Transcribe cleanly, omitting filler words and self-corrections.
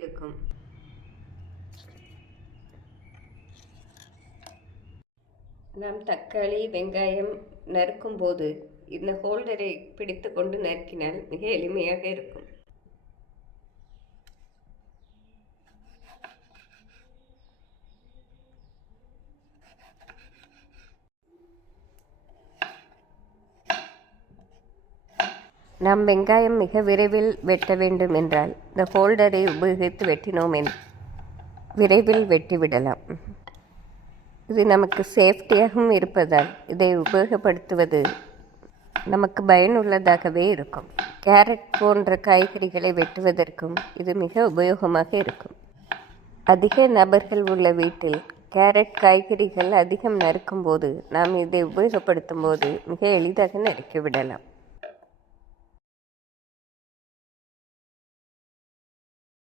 இருக்கும். நாம் தக்காளி வெங்காயம் நறுக்கும் போது இந்த ஹோல்டரை பிடித்து கொண்டு நறுக்கினால் மிக எளிமையாக இருக்கும். நாம் வெங்காயம் மிக விரைவில் வெட்ட வேண்டும் என்றால் இந்த ஹோல்டரை உபயோகித்து வெட்டினோம் விரைவில் வெட்டிவிடலாம். இது நமக்கு சேஃப்டியாகவும் இருப்பதால் இதை உபயோகப்படுத்துவது நமக்கு பயனுள்ளதாகவே இருக்கும். கேரட் போன்ற காய்கறிகளை வெட்டுவதற்கும் இது மிக உபயோகமாக இருக்கும். அதிக நபர்கள் உள்ள வீட்டில் கேரட் காய்கறிகள் அதிகம் நறுக்கும் போது நாம் இதை உபயோகப்படுத்தும் போது மிக எளிதாக நறுக்கிவிடலாம்.